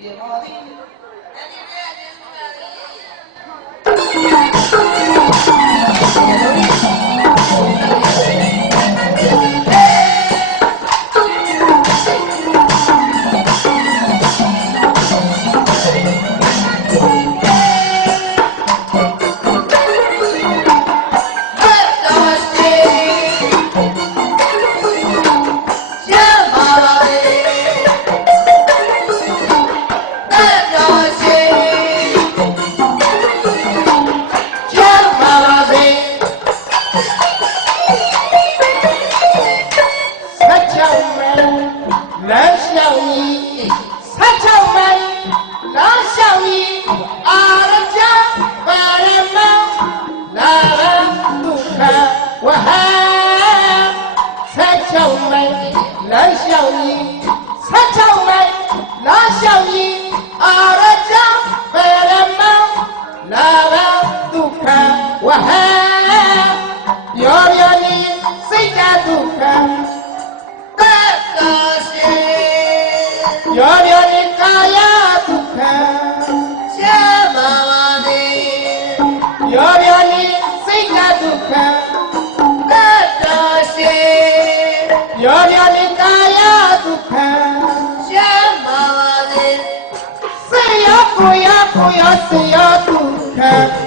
ပြေပါသ လမ်း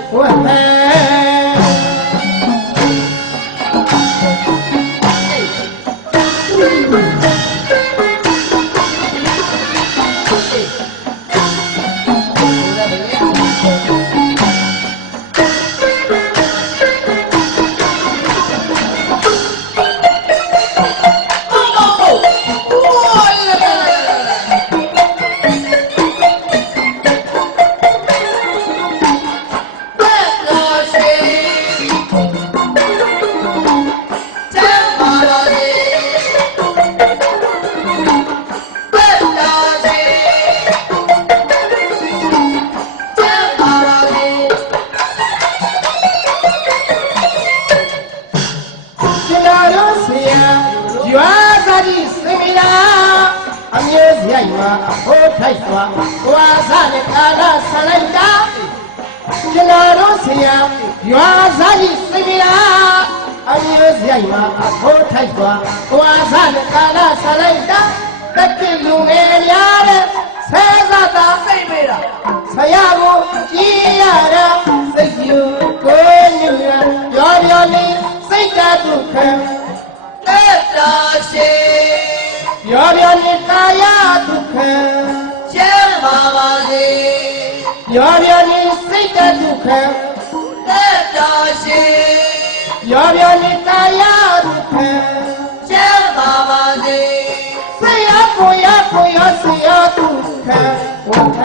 ခဝဟေ ရွာသာတိစေမီနာအမြဲစရိုက်မှာအဖို့ထိုက်စွာဘွာစားတဲ့ကာလဆလိုက်တာကျွန်တော်တို့ဆရာရွာသာတိစေမီနာအမြဲစရိုက်မှာအဖို့ထိုက်စွာဘွာစားတဲ့ကာလဆလိုက်တာတက်ပြလူငယ်များတဲ့ဆဲသတာစိတ်မေးတာဆရာကိုကြည်ရတာစိတ်ယူကိုညူရရောရောလေးစိတ်ဓာတ်ဒုက္ခသက် တာရှိရောရောနိကာယဒုက္ခကျမ်းပါပါစေရောရောနိစိတ်တဒုက္ခသက်တာရှိရောရောနိကာယဒုက္ခကျမ်းပါပါစေဆရာကိုရကိုရဆရာဒုက္ခဝဟ